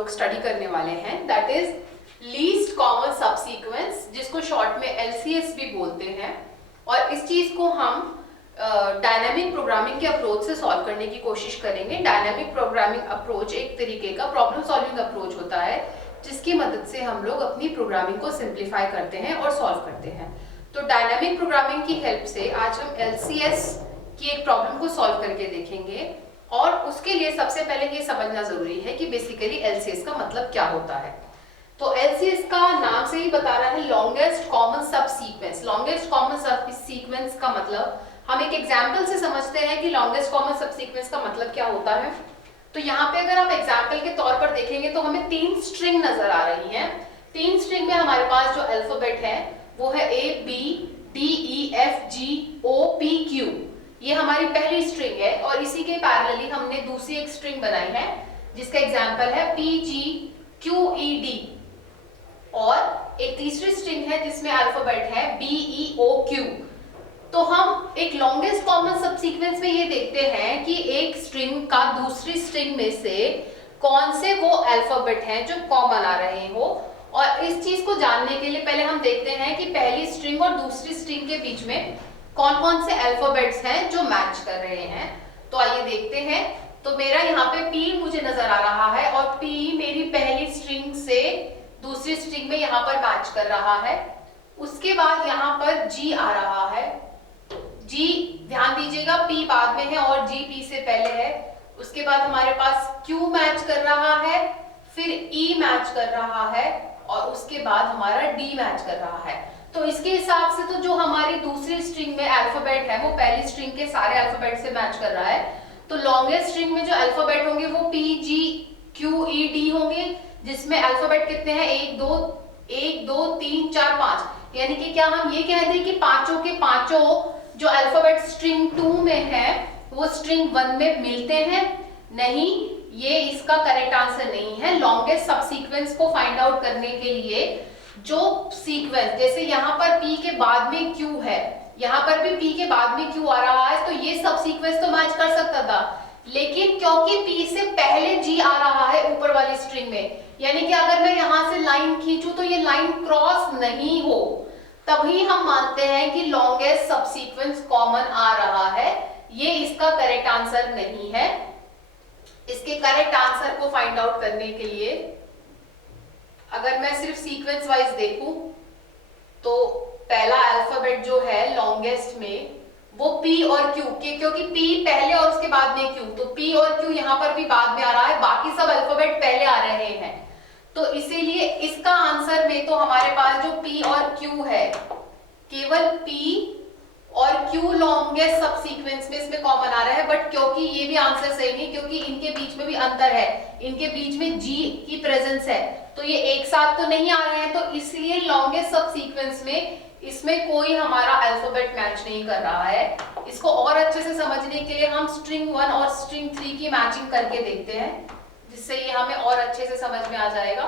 लोग स्टडी करने वाले हैं, that is least common sub sequence, जिसको शॉर्ट में LCS भी बोलते हैं। और इस चीज को हम डायनामिक प्रोग्रामिंग के अप्रोच से सॉल्व करने की कोशिश करेंगे। डायनामिक प्रोग्रामिंग अप्रोच एक तरीके का प्रॉब्लम सॉल्विंग अप्रोच होता है, जिसकी मदद से हम लोग अपनी प्रोग्रामिंग को सिंप्लीफाई करते हैं और सॉल्व करते हैं। तो डायनामिक प्रोग्रामिंग की हेल्प से आज हम LCS की एक प्रॉब्लम को सॉल्व करके देखेंगे। और उसके लिए सबसे पहले ये समझना जरूरी है कि बेसिकली LCS का मतलब क्या होता है। तो LCS का नाम से ही बता रहा है longest common sub sequence. Longest common sub sequence का मतलब हम एक एग्जाम्पल से समझते हैं कि लॉन्गेस्ट कॉमन सब सीक्वेंस का मतलब क्या होता है। तो यहाँ पे अगर हम एग्जाम्पल के तौर पर देखेंगे तो हमें 3 स्ट्रिंग नजर आ रही हैं। 3 स्ट्रिंग में हमारे पास जो अल्फाबेट है वो है A B D E F G O P Q। ये हमारी पहली स्ट्रिंग है और इसी के पैरेलली हमने दूसरी एक स्ट्रिंग बनाई है जिसका एग्जाम्पल है P G Q E D। और एक तीसरी स्ट्रिंग है जिसमें अल्फाबेट है B E O Q। तो हम एक लॉन्गेस्ट कॉमन सब सीक्वेंस में ये देखते हैं कि एक स्ट्रिंग का दूसरी स्ट्रिंग में से कौन से वो अल्फाबेट हैं जो कॉमन आ रहे हो। और इस चीज को जानने के लिए पहले हम देखते हैं कि पहली स्ट्रिंग और दूसरी स्ट्रिंग के बीच में कौन कौन से अल्फाबेट्स हैं जो मैच कर रहे हैं। तो आइए देखते हैं। तो मेरा यहाँ पे P मुझे नजर आ रहा है और P मेरी पहली स्ट्रिंग से दूसरी स्ट्रिंग में यहाँ पर मैच कर रहा है। उसके बाद यहाँ पर G आ रहा है। G ध्यान दीजिएगा P बाद में है और G P से पहले है। उसके बाद हमारे पास Q मैच कर रहा है, फिर E मैच कर रहा है और उसके बाद हमारा D मैच कर रहा है। तो इसके हिसाब से तो जो हमारी दूसरी स्ट्रिंग में अल्फाबेट है वो पहली स्ट्रिंग के सारे अल्फाबेट से मैच कर रहा है। तो लॉन्गेस्ट स्ट्रिंग में जो अल्फाबेट होंगे वो P G Q E D होंगे, जिसमें अल्फाबेट कितने हैं 1 2 3 4 5। यानी कि क्या हम ये कह दें कि पांचों के पांचों जो अल्फाबेट स्ट्रिंग 2 में है वो स्ट्रिंग 1 में मिलते हैं? नहीं, ये इसका करेक्ट आंसर नहीं है। लॉन्गेस्ट सब सीक्वेंस को फाइंड आउट करने के लिए जो सीक्वेंस, जैसे यहाँ पर P के बाद में Q है, यहाँ पर भी P के बाद में Q आ रहा है, तो ये सब सीक्वेंस तो मैच कर सकता था। लेकिन क्योंकि P से पहले G आ रहा है ऊपर वाली स्ट्रिंग में, यानी कि अगर मैं यहाँ से लाइन खींचूं तो ये लाइन क्रॉस नहीं हो, तभी हम मानते हैं कि लॉन्गेस्ट सब सीक्वेंस कॉमन आ रहा है। ये इसका करेक्ट आंसर नहीं है। इसके करेक्ट आंसर को फाइंड आउट करने के लिए अगर मैं सिर्फ सीक्वेंस वाइज देखूं तो पहला अल्फाबेट जो है लॉन्गेस्ट में वो P और Q के, क्योंकि P पहले और उसके बाद में Q, तो P और Q यहाँ पर भी बाद में आ रहा है, बाकी सब अल्फाबेट पहले आ रहे हैं। तो इसीलिए इसका आंसर में तो हमारे पास जो P और Q है, केवल P और Q लॉन्गेस्ट सब सीक्वेंस में इसमें कॉमन आ रहा है। बट क्योंकि ये भी आंसर सही नहीं, क्योंकि इनके बीच में भी अंतर है, इनके बीच में G की प्रेजेंस है, तो ये एक साथ तो नहीं आ रहे हैं। तो इसलिए लॉन्गेस्ट सब सीक्वेंस में इसमें कोई हमारा अल्फाबेट मैच नहीं कर रहा है। इसको और अच्छे से समझने के लिए हम स्ट्रिंग 1 और स्ट्रिंग 3 की मैचिंग करके देखते हैं, जिससे ये हमें और अच्छे से समझ में आ जाएगा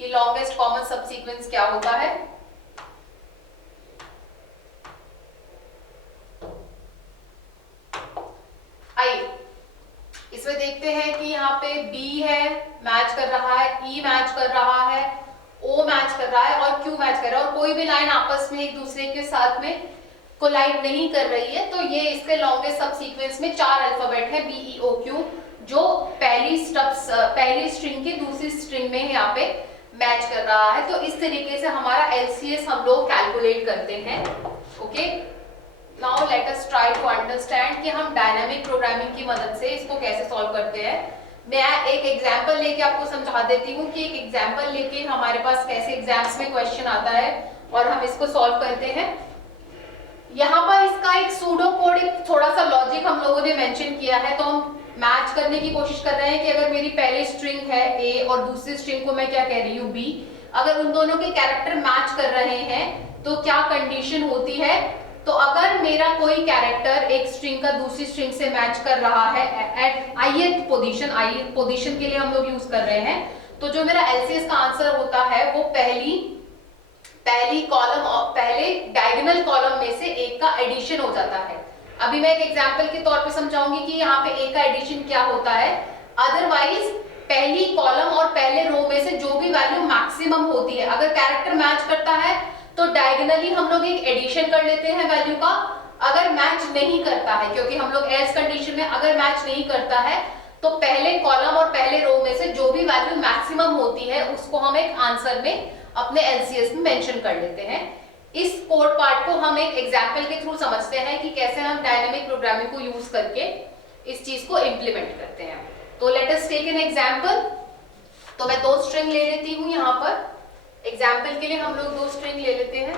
कि लॉन्गेस्ट कॉमन सब सीक्वेंस क्या होता है। आइए इसमें देखते हैं कि यहाँ पे B है मैच कर रहा है, E मैच कर रहा है, O मैच कर रहा है और Q मैच कर रहा है, और कोई भी लाइन आपस में एक दूसरे के साथ में कोलाइड नहीं कर रही है। तो ये इसके लॉन्गेस्ट सब सीक्वेंस में 4 अल्फाबेट है B E O Q, जो पहली स्ट्रिंग की दूसरी स्ट्रिंग में यहाँ पे मैच कर रहा है। तो इस तरीके से हमारा LCS हम लोग कैलकुलेट करते हैं। Okay, now let us try to understand कि हम डायनामिक प्रोग्रामिंग की मदद से इसको कैसे सॉल्व करते हैं। मैं एक एग्जांपल लेके आपको समझा देती हूँ कि एक एग्जांपल लेके हमारे पास कैसे एग्जाम्स में क्वेश्चन आता है और हम इसको सॉल्व करते हैं। यहाँ पर इसका एक सूडो कोड, एक थोड़ा सा लॉजिक हम लोगों ने मेंशन किया है। तो हम मैच करने की कोशिश कर रहे हैं कि अगर मेरी पहली स्ट्रिंग है A और दूसरी स्ट्रिंग को मैं क्या कह रही हूँ B, अगर उन दोनों के कैरेक्टर मैच कर रहे हैं तो क्या कंडीशन होती है। तो अगर मेरा कोई कैरेक्टर एक स्ट्रिंग का दूसरी स्ट्रिंग से मैच कर रहा है एट ith पोजीशन के लिए हम लोग यूज कर रहे हैं, तो जो मेरा LCS का आंसर होता है वो पहली कॉलम और पहले डायगोनल कॉलम में से एक का एडिशन हो जाता है। अभी मैं एक एग्जांपल के तौर पे समझाऊंगी कि यहाँ पे एक का एडिशन क्या होता है। अदरवाइज पहली कॉलम और पहले रो में से जो भी वैल्यू मैक्सिमम होती है, अगर कैरेक्टर मैच करता है तो डायगोनली हम लोग एक एडिशन कर लेते हैं वैल्यू का। अगर मैच नहीं करता है, क्योंकि हम लोग एल्स कंडीशन में अगर मैच नहीं करता है तो पहले कॉलम और पहले रो में से जो भी वैल्यू मैक्सिमम होती है उसको हम एक आंसर में अपने एलसीएस में मेंशन कर लेते हैं। इस कोड पार्ट को हम एक एग्जांपल के थ्रू समझते हैं कि कैसे हम डायनामिक प्रोग्रामिंग को यूज करके इस चीज को इंप्लीमेंट करते हैं। तो let us take an example. तो मैं 2 स्ट्रिंग ले लेती हूं यहां पर। एग्जांपल के लिए हम लोग 2 स्ट्रिंग ले लेते हैं।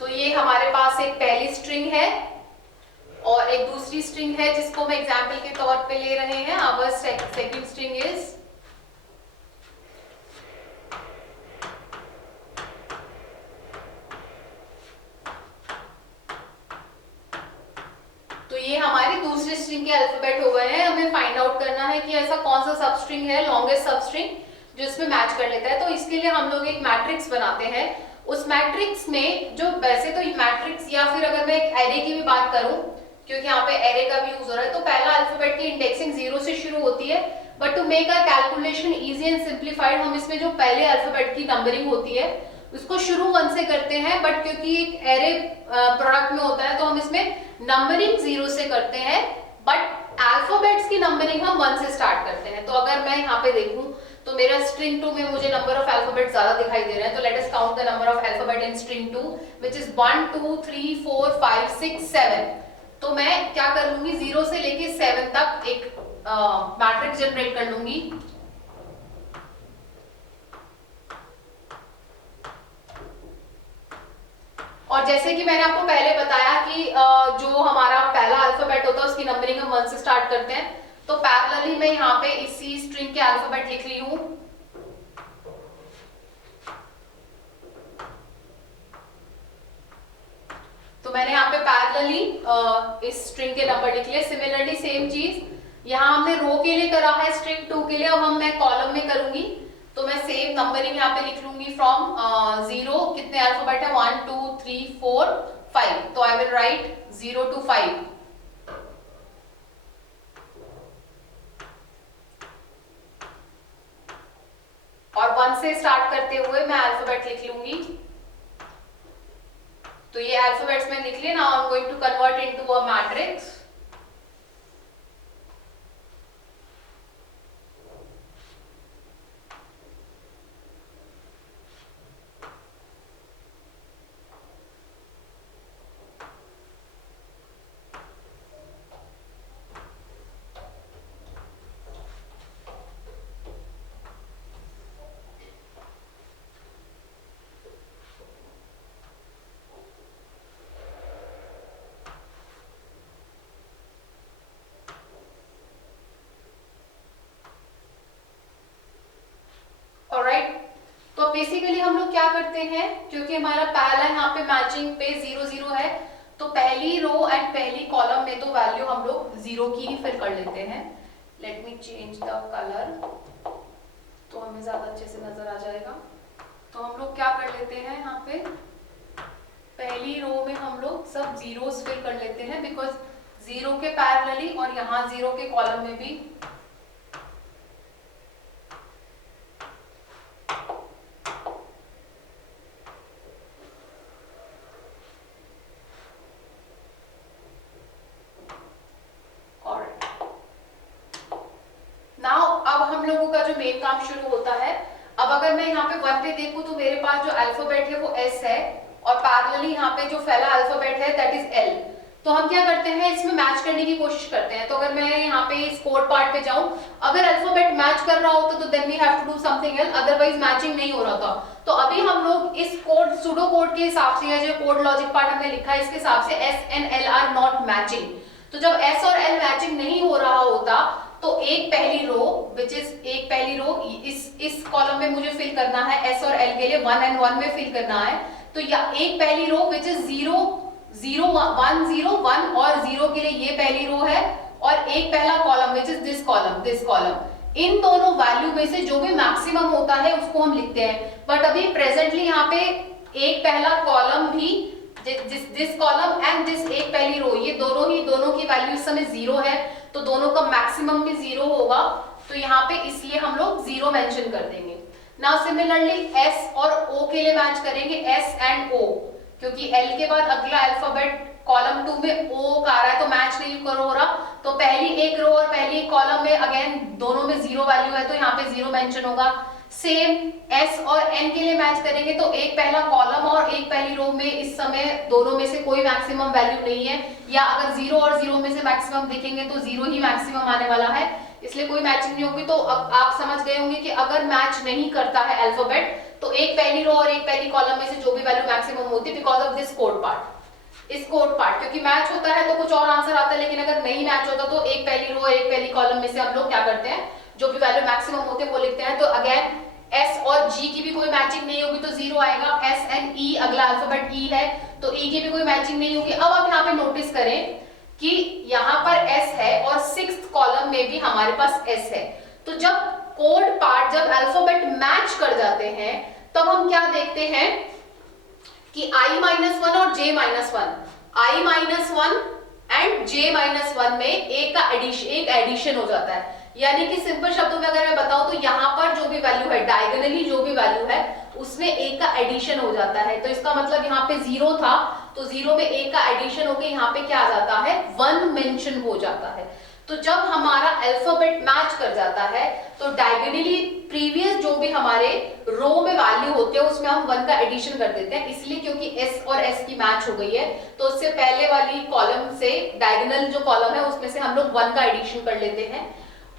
तो ये हमारे पास एक पहली स्ट्रिंग है और एक दूसरी स्ट्रिंग है जिसको हम एग्जांपल के तौर पे ले रहे हैं। आवर सेकंड स्ट्रिंग इज, तो ये हमारी दूसरी स्ट्रिंग के अल्फाबेट हो गए हैं। हमें फाइंड आउट करना है कि ऐसा कौन सा सब स्ट्रिंग है, लॉन्गेस्ट सब स्ट्रिंग जो इसमें मैच कर लेता है। तो इसके लिए हम लोग एक मैट्रिक्स बनाते हैं। उस मैट्रिक्स में जो, वैसे तो ये मैट्रिक्स या फिर अगर मैं एक एरे की भी बात करूं, क्योंकि यहाँ पे एरे का भी यूज हो रहा है, तो पहला अल्फाबेट की इंडेक्सिंग 0 से शुरू होती है। But to make a calculation easy and simplified, हम इसमें जो पहले अल्फाबेट की नंबरिंग होती है उसको शुरू 1 से करते हैं। बट क्योंकि एक एरे प्रोडक्ट में होता है तो हम इसमें नंबरिंग 0 से करते हैं, बट अल्फाबेट्स की नंबरिंग हम 1 से स्टार्ट करते हैं। तो अगर मैं यहाँ पे देखूं तो मेरा स्ट्रिंग 2 में मुझे नंबर ऑफ अल्फाबेट ज्यादा दिखाई दे रहे हैं। तो let us count the number of alphabet in string 2 which is 1 2 3 4 5 6 7। तो मैं क्या कर लूंगी, 0 से लेके 7 तक एक मैट्रिक्स जनरेट कर लूंगी। और जैसे कि मैंने आपको पहले बताया कि जो हमारा पहला अल्फाबेट होता है उसकी नंबरिंग हम 1 से स्टार्ट करते हैं। तो पैरेलली मैं यहाँ पे इसी स्ट्रिंग के अल्फाबेट लिख रही हूं। तो मैंने यहाँ पे पैरेलली इस स्ट्रिंग के नंबर लिख लिए। सिमिलरली सेम चीज यहाँ हमने रो के लिए करा है स्ट्रिंग 2 के लिए, अब मैं कॉलम में करूंगी। तो मैं सेम नंबरिंग यहाँ पे लिख लूंगी फ्रॉम 0, कितने अल्फाबेट है 1 2 3 4 5। तो आई विल राइट 0 to 5। और 1 से स्टार्ट करते हुए मैं अल्फाबेट लिख लूंगी। तो ये अल्फाबेट्स में लिख लिए। Now I am going to convert into a matrix. Alright, तो बेसिकली हम लोग क्या करते हैं, क्योंकि हमारा पहला यहाँ पे मैचिंग पे 0 0 है, तो पहली रो एंड पहली कॉलम में तो वैल्यू हम लोग 0 की ही फिल कर लेते हैं। Let me change the colour तो हमें ज्यादा अच्छे से नजर आ जाएगा। तो हम लोग क्या कर लेते हैं, यहाँ पे पहली रो में हम लोग सब जीरोस फिल कर लेते हैं, बिकॉज 0 के पैरेलली और यहाँ 0 के कॉलम में भी लोगों का जो मेन काम शुरू होता है। अब अगर मैं यहाँ पे 1 पे देखूं तो मेरे पास जो अल्फाबेट है वो S है और पैरेलली यहाँ पे जो पहला अल्फाबेट है दैट इज L। तो हम क्या करते हैं, इसमें मैच करने की कोशिश करते हैं। तो अगर मैं यहाँ पे इस कोड पार्ट पे जाऊं, अगर अल्फाबेट मैच कर रहा होता तो then we have to do something else, otherwise matching नहीं हो रहा था। तो अभी हम लोग इस कोड सूडो कोड के हिसाब से या जो कोड लॉजिक पार्ट हमने लिखा है इसके हिसाब से S and L are not matching. तो जब S और L मैचिंग नहीं हो रहा होता तो एक पहली रो विच इज एक पहली रो इस कॉलम में मुझे फिल करना है, S और L के लिए 1 and 1 में फिल करना है। तो या एक पहली रो विच इज 0 0 1 0 1 और 0 के लिए ये पहली रो है, और एक पहला column which is this column. इन दोनों वैल्यू में से जो भी मैक्सिमम होता है उसको हम लिखते हैं। बट अभी प्रेजेंटली यहाँ पे एक पहला कॉलम भी, दिस कॉलम एंड दिस एक पहली रो, ये दोनों की वैल्यू इस समय 0 है, तो दोनों का मैक्सिमम भी 0 होगा, तो यहाँ पे इसलिए हम लोग 0 मेंशन कर देंगे। नाउ सिमिलरली S और O के लिए मैच करेंगे, S एंड O, क्योंकि L के बाद अगला अल्फाबेट कॉलम 2 में O का आ रहा है, तो मैच नहीं हो रहा, तो पहली एक रो और पहली एक कॉलम में अगेन दोनों में 0 वैल्यू है, तो यहाँ पे 0 मेंशन होगा। सेम S और N के लिए मैच करेंगे, तो एक पहला कॉलम और एक पहली रो में इस समय दोनों में से कोई मैक्सिमम वैल्यू नहीं है, या अगर 0 और 0 में से मैक्सिमम देखेंगे तो 0 ही मैक्सिमम आने वाला है, इसलिए कोई मैचिंग नहीं होगी। तो अब आप समझ गए होंगे कि अगर मैच नहीं करता है अल्फाबेट, तो एक पहली रो और एक पहली कॉलम में से जो भी वैल्यू मैक्सिमम होती है, because of this code part, इस कोड पार्ट, क्योंकि मैच होता है तो कुछ और आंसर आता है, लेकिन अगर नहीं मैच होता तो एक पहली रो और एक पहली कॉलम में से हम लोग क्या करते हैं, जो भी वैल्यू मैक्सिमम होते हैं वो लिखते हैं। तो अगेन S और G की भी कोई मैचिंग नहीं होगी तो 0 आएगा। S एंड E, अगला अल्फाबेट E है, तो E की भी कोई मैचिंग नहीं होगी। अब आप यहाँ पे नोटिस करें कि यहाँ पर S है और 6th कॉलम में भी हमारे पास S है, तो जब कोड पार्ट, जब अल्फाबेट मैच कर जाते हैं, तब हम क्या देखते हैं कि I-1 और J-1, I-1 एंड J-1 में एक एडिशन हो जाता है, यानी कि सिंपल शब्दों में अगर मैं बताऊं तो यहाँ पर जो भी वैल्यू है, डायगोनली जो भी वैल्यू है उसमें एक का एडिशन हो जाता है, तो इसका मतलब यहाँ पे 0 था, तो 0 में एक का एडिशन होकर यहाँ पे क्या आ जाता है, 1 मेंशन हो जाता है। तो जब हमारा अल्फाबेट मैच कर जाता है, तो डायगोनली प्रीवियस जो भी हमारे रो में वैल्यू होते हैं उसमें हम 1 का एडिशन कर देते हैं, इसलिए क्योंकि S और S की मैच हो गई है, तो उससे पहले वाली कॉलम से, डायगोनल जो कॉलम है उसमें से हम लोग 1 का एडिशन कर लेते हैं।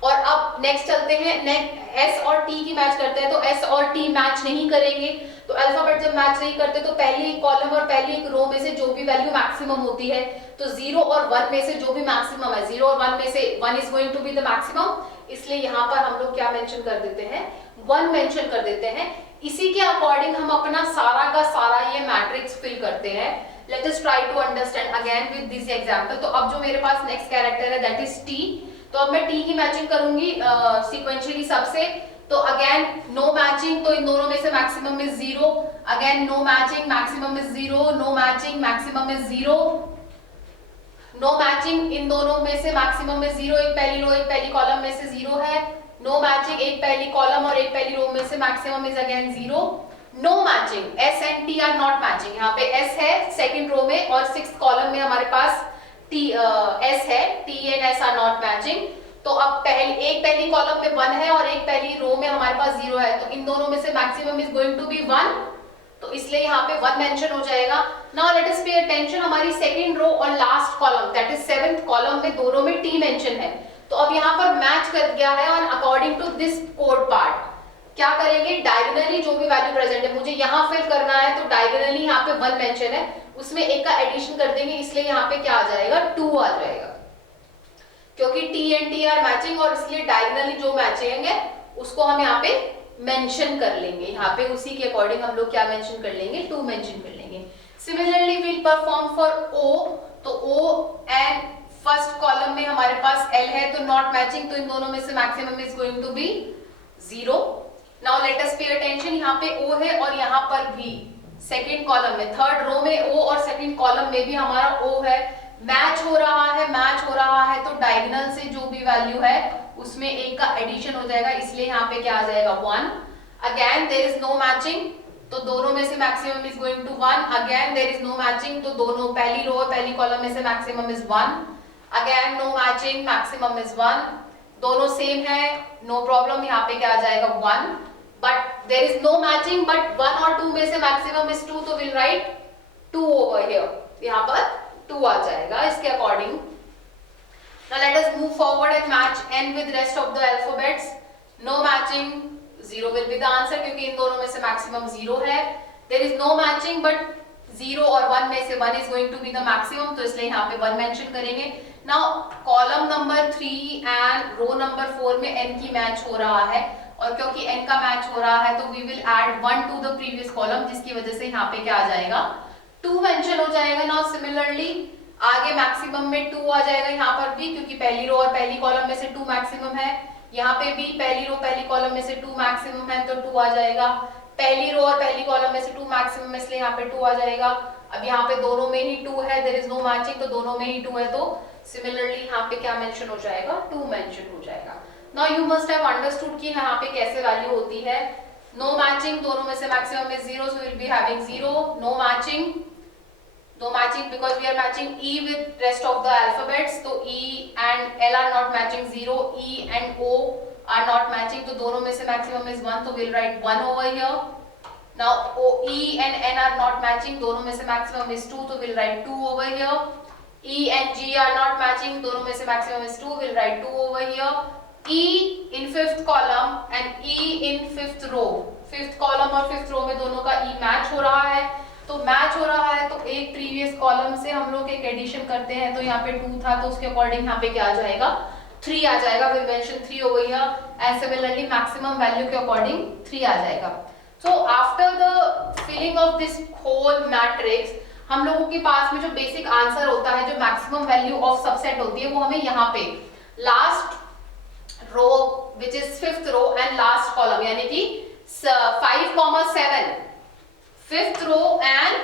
और अब नेक्स्ट चलते हैं, S और T की मैच करते हैं, तो S और T मैच नहीं करेंगे, तो अल्फाबेट जब मैच नहीं करते तो पहली एक कॉलम और पहली एक रो में से जो भी वैल्यू मैक्सिमम होती है, तो 0 और 1 में से जो भी मैक्सिमम है, 0 और 1 में से 1 is going to be the maximum, इसलिए यहाँ पर हम लोग क्या मेंशन कर देते हैं, 1 मेंशन कर देते हैं। इसी के अकॉर्डिंग हम अपना सारा का सारा ये मैट्रिक्स फिल करते हैं। Let us try to understand again with this example. तो अब जो मेरे पास नेक्स्ट कैरेक्टर है दैट इज T, तो अब मैं T की मैचिंग करूंगी सीक्वेंशियली सबसे, तो अगेन नो मैचिंग, तो इन दोनों में से maximum is 0, again no matching, maximum is 0, no matching, maximum is 0, no matching, इन दोनों में से मैक्सिमम इज 0, एक पहली रो एक पहली कॉलम में से 0 है, नो मैचिंग, एक पहली कॉलम और एक पहली रो में से maximum is again 0, no matching, S and T are not matching, यहाँ पे S है सेकंड रो में और 6th कॉलम में हमारे पास S है, T and S are not matching, तो अब एक पहली कॉलम में 1 है और एक पहली रो में हमारे पास 0 है, तो इन दोनों में से maximum is going to be 1, तो इसलिए यहाँ पे 1 मेंशन हो जाएगा। Now let us pay attention, हमारी सेकंड रो और last column that is 7th column में दोनों में T मेंशन है, तो अब यहाँ पर मैच कर गया है और according to this code part क्या करेंगे, डायगोनली जो भी वैल्यू प्रेजेंट है, मुझे यहाँ फिल करना है, तो डायगोनली यहाँ पे 1 मेंशन है, उसमें एक का एडिशन कर देंगे, इसलिए यहाँ पे क्या आ जाएगा, 2 आ जाएगा, क्योंकि T and T are matching, और इसलिए डायगोनली जो मैचिंग है उसको हम यहाँ पे मेंशन कर लेंगे, यहाँ पे उसी के अकॉर्डिंग हम लोग क्या मेंशन कर लेंगे, 2 मेंशन कर लेंगे। Similarly we'll perform for O, तो O एंड फर्स्ट कॉलम में हमारे पास L है, तो नॉट मैचिंग, तो इन दोनों में से maximum is going to be 0। Now let us pay attention, यहाँ पे O है और यहाँ पर भी सेकंड कॉलम में, थर्ड रो में O और सेकंड कॉलम में भी हमारा O है, मैच हो रहा है, तो डायगोनल से जो भी वैल्यू है उसमें एक का एडिशन हो जाएगा, इसलिए यहाँ पे क्या आ जाएगा, 1। Again there is no matching, तो दोनों में से maximum is going to 1, again there is no matching, तो दोनों पहली रो और पहली कॉलम में से maximum is 1, again no matching, maximum is 1, दोनों सेम है, नो प्रॉब्लम, यहाँ पे क्या आ जाएगा, 1, but there is no matching, but 1 और 2 में से मैक्सिमम इज 2, तो विल राइट 2 ओवर हियर, यहाँ पर 2 आ जाएगा इसके according. Now let us move forward and match N with rest of the alphabets. No matching, 0 will be the answer, क्योंकि इन दोनों में से मैक्सिमम 0 है। There is no matching, but 0 और 1 में से 1 is going to be the maximum, तो इसलिए यहाँ पे 1 मेंशन करेंगे। Now column number 3 and row number 4 में N की मैच हो रहा है, और क्योंकि N का मैच हो रहा है तो we will add 1 to the previous column, जिसकी वजह से यहाँ पे क्या आ जाएगा, 2 मेंशन हो जाएगा। Now similarly आगे मैक्सिमम में 2 आ जाएगा यहाँ पर भी, क्योंकि पहली रो और पहली कॉलम में से 2 मैक्सिमम है, यहाँ पे भी पहली रो पहली कॉलम में से 2 मैक्सिमम है, तो 2 आ जाएगा। पहली रो और पहली कॉलम में से 2 मैक्सिमम, इसलिए यहाँ पे 2 आ जाएगा। अब यहाँ पे दोनों में ही 2 है, देयर इज नो मैचिंग, तो दोनों में ही 2 है, तो सिमिलरली यहाँ पे क्या मेंशन हो जाएगा, 2 मेंशन हो जाएगा। Now you must have understood कि यहाँ पे कैसे वैल्यू होती है। नो मैचिंग, दोनों में से मैक्सिमम में 0, so will be having 0। No matching because we are matching E with rest of the alphabets, तो E and L are not matching 0, E and O are not matching, तो दोनों में से maximum is 1, तो we'll write 1 over here. Now E and N are not matching, दोनों में से maximum is 2, तो we'll write 2 over here. E and G are not matching, दोनों में से maximum is 2, we'll write 2 over here. E in 5th column and E in 5th row, 5th column और 5th row में दोनों का E match हो रहा है, तो मैच हो रहा है तो एक प्रीवियस कॉलम से हम लोग एक एडिशन करते हैं, तो यहाँ पे 2 था तो उसके अकॉर्डिंग यहाँ पे क्या आ जाएगा, 3 आ जाएगा। Will mention 3 over here and similarly maximum value के अकॉर्डिंग 3 आ जाएगा। So after the filling of this whole matrix, हम लोगों के पास में जो बेसिक आंसर होता है, जो मैक्सिमम वैल्यू ऑफ सबसेट होती है, वो हमें यहाँ पे last row which is 5th row and last column, यानी कि 5, 7 5th row and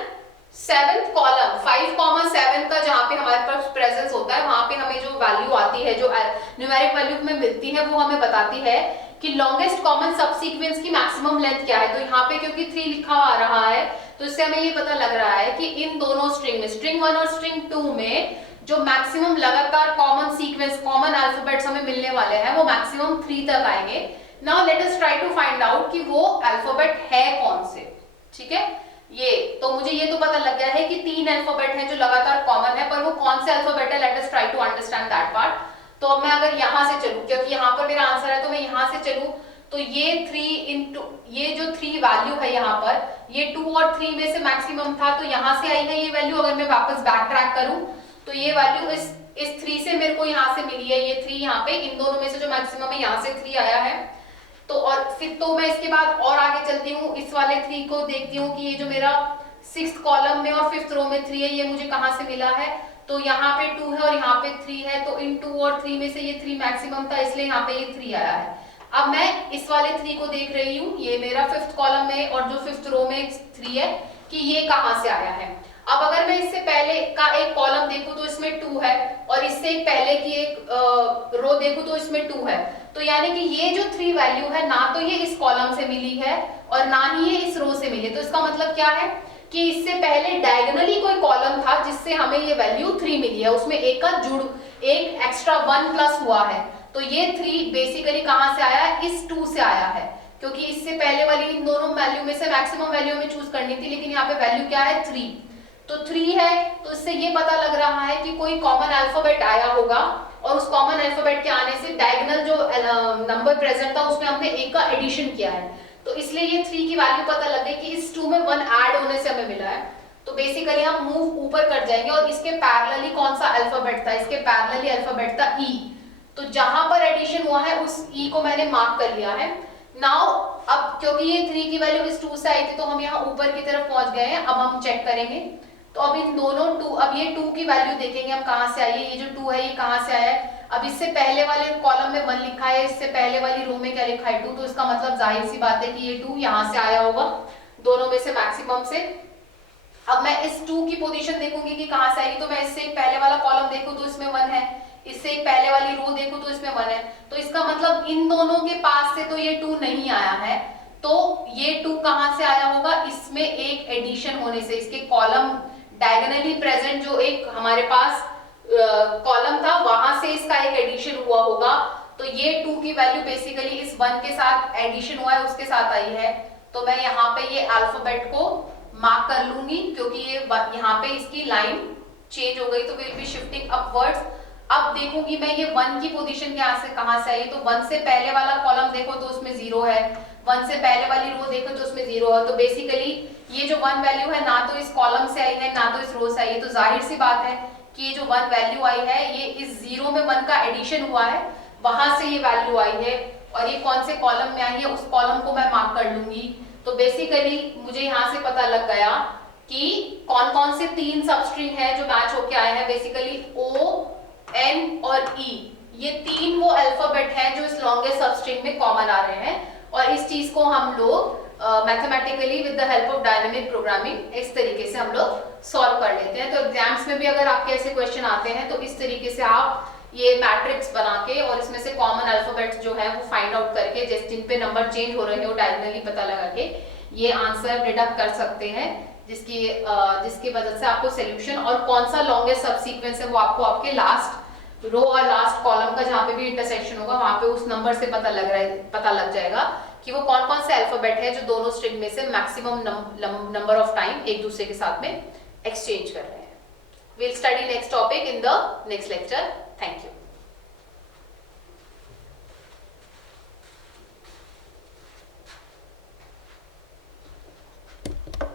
7th column, 5, 7 का जहां पे हमारे पास प्रेजेंस होता है, वहां पे हमें जो वैल्यू आती है, जो न्यूमेरिक वैल्यू हमें मिलती है, वो हमें बताती है कि लॉन्गेस्ट कॉमन सबसीक्वेंस की मैक्सिमम लेंथ क्या है। तो यहाँ पे क्योंकि 3 लिखा आ रहा है, तो इससे हमें ये पता लग रहा है कि इन दोनों स्ट्रिंग में, स्ट्रिंग 1 और स्ट्रिंग 2 में जो मैक्सिमम लगातार कॉमन सीक्वेंस, कॉमन अल्फाबेट्स हमें मिलने वाले हैं, वो मैक्सिमम 3 तक आएंगे। Now let us try to find out कि वो अल्फाबेट है कौन से। ठीक है, ये तो मुझे ये तो पता लग गया है कि 3 अल्फाबेट हैं जो लगातार कॉमन है, पर वो कौन से अल्फाबेट है, let us try to understand that part. तो अब मैं अगर यहाँ से चलूं, क्योंकि यहाँ पर मेरा आंसर है, तो मैं यहाँ से चलूं, तो ये 3 into ये जो 3 वैल्यू है यहाँ पर, ये 2 और 3 में से मैक्सिमम था, तो यहाँ से आई है ये वैल्यू। अगर मैं वापस बैक ट्रैक करूं तो ये वैल्यू इस 3 से मेरे को यहाँ से मिली है, ये 3 यहाँ पे, इन दोनों में से जो मैक्सिमम है यहाँ से 3 आया है। तो और फिर तो मैं इसके बाद और आगे चलती हूँ, इस वाले 3 को देखती हूँ कि ये जो मेरा 6th कॉलम में और 5th रो में 3 है, ये मुझे कहाँ से मिला है। तो यहाँ पे 2 है और यहाँ पे 3 है, तो इन 2 और 3 में से ये 3 मैक्सिमम था, इसलिए यहाँ पे ये 3 आया है। अब मैं इस वाले 3 को देख रही हूँ, ये मेरा 5th कॉलम में और जो 5th रो में 3 है, कि ये कहाँ से आया है। अब अगर मैं इससे पहले का एक कॉलम देखूं तो इसमें 2 है, और इससे एक पहले की एक रो देखूं तो इसमें 2 है, तो यानी कि ये जो 3 वैल्यू है, ना तो ये इस कॉलम से मिली है और ना ही ये इस रो से मिली। तो इसका मतलब क्या है कि इससे पहले डायगोनली कोई कॉलम था जिससे हमें ये वैल्यू 3 मिली है, उसमें एक का एक एक्स्ट्रा 1 प्लस हुआ है, तो ये 3 बेसिकली कहां से आया है, इस 2 से आया है, क्योंकि इससे पहले वाली इन दोनों वैल्यू में से मैक्सिमम वैल्यू हमें चूज करनी थी, लेकिन यहाँ पे वैल्यू क्या है, 3। तो 3 है, तो इससे ये पता लग रहा है कि कोई कॉमन अल्फाबेट आया होगा, और उस कॉमन अल्फाबेट के आने से डायगोनल जो नंबर प्रेजेंट था उसमें हमने एक का एडिशन किया है, तो इसलिए ये 3 की वैल्यू पता लग गई कि इस 2 में 1 ऐड होने से हमें मिला है। तो बेसिकली हम मूव ऊपर कर जाएंगे, और इसके पैरेलली कौन सा अल्फाबेट था, इसके पैरेलली अल्फाबेट था ई, तो जहां पर एडिशन हुआ है उस ई को मैंने मार्क कर लिया है। नाउ अब क्योंकि ये 3 की वैल्यू इस 2 से आई थी, तो हम यहाँ ऊपर की तरफ पहुंच गए हैं। अब हम चेक करेंगे, तो अब इन दोनों 2, अब ये 2 की वैल्यू देखेंगे हम कहां से आई है, ये जो 2 है ये कहां से आया है। अब इससे पहले वाले कॉलम में 1 लिखा है, इससे पहले वाली रो में क्या लिखा है, 2, तो इसका मतलब जाहिर सी बात है कि ये 2 यहां से आया होगा, दोनों में से मैक्सिमम से। अब मैं इस 2 की पोजीशन देखूंगी कि कहां से आएगी, तो मैं इससे एक पहले वाला कॉलम देखूं तो इसमें 1 है, इससे एक पहले वाली रो देखूं तो इसमें 1 है, तो इसका मतलब इन दोनों के पास से तो ये 2 नहीं आया है, तो ये 2 कहां से आया होगा, इसमें एक एडिशन होने से, इसके कॉलम डायगोनली प्रेजेंट जो एक हमारे पास कॉलम था, वहां से इसका एक एडिशन हुआ होगा। तो ये 2 की वैल्यू बेसिकली इस 1 के साथ एडिशन हुआ है, उसके साथ आई है। तो मैं यहाँ पे ये अल्फाबेट को मार्क कर लूंगी, क्योंकि ये यहाँ पे इसकी लाइन चेंज हो गई, तो विल बी शिफ्टिंग अपवर्ड्स। अब देखूंगी मैं ये 1 की पोजीशन कहां से आई, तो 1 से पहले वाला कॉलम देखो तो उसमें 0 है, 1 से पहले वाली रो देखो तो उसमें 0 है, तो बेसिकली ये जो 1 वैल्यू है ना तो इस कॉलम से आई है ना तो इस रो से आई है, तो जाहिर सी बात है कि ये जो 1 वैल्यू आई है ये इस 0 में 1 का एडिशन हुआ है, वहां से ये वैल्यू आई है, और ये कौन से कॉलम में आई है उस कॉलम को मैं मार्क कर लूंगी। तो बेसिकली मुझे यहाँ से पता लग गया कि कौन कौन से 3 सबस्ट्रिंग है जो मैच होके आए हैं, बेसिकली O, N और E, ये 3 वो अल्फाबेट है जो इस लॉन्गेस्ट सबस्ट्रिंग में कॉमन आ रहे हैं, और इस चीज को हम लोग mathematically with the help of dynamic programming इस तरीके से हम लोग सॉल्व कर लेते हैं। तो एग्जाम्स में भी अगर आपके ऐसे क्वेश्चन आते हैं तो इस तरीके से आप ये मैट्रिक्स बना के और इसमें से कॉमन अल्फाबेट्स जो है वो फाइंड आउट करके, जैसे जिन पे नंबर चेंज हो रहे हैं वो डायगोनली पता लगा के ये आंसर डिडक्ट कर सकते हैं, जिसकी वजह से आपको सोल्यूशन और कौन सा लॉन्गेस्ट सब सीक्वेंस है वो आपको आपके लास्ट रो और लास्ट कॉलम का जहाँ पे भी इंटरसेक्शन होगा वहां पे उस नंबर से पता लग जाएगा कि वो कौन कौन से अल्फाबेट है जो दोनों स्ट्रिंग में से मैक्सिमम नंबर ऑफ टाइम एक दूसरे के साथ में एक्सचेंज कर रहे हैं। We'll study next topic in the next lecture. Thank you.